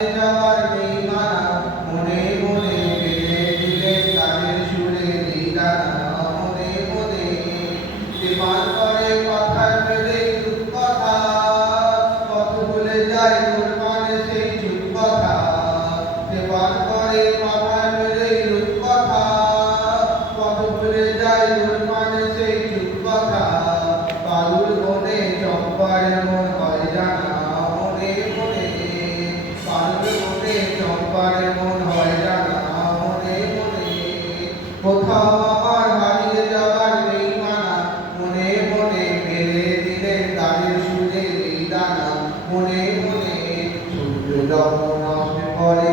যাবার বেইমানা মনে মনে ফেলে দিলেন গানের সুরে দিদানা মনে মনে বিমান করে কথার মেলে কথা কত ভুলে যায় তোর মানে সেই চুপ কথা বিমান করে কথার মেলে কথা কত ভুলে যায় তোর মানে সেই চুপ কথা পালুর মনে চম্পার মন হয় জানা মনে মনে চম্পার মন হয় জানা মনে মনে কোথাও আমার হারিয়ে যাবার বেইমানা মনে মনে ফেলে দিলেন গানের সুরে এই দানা মনে মনে সূর্য যখন আসে পরে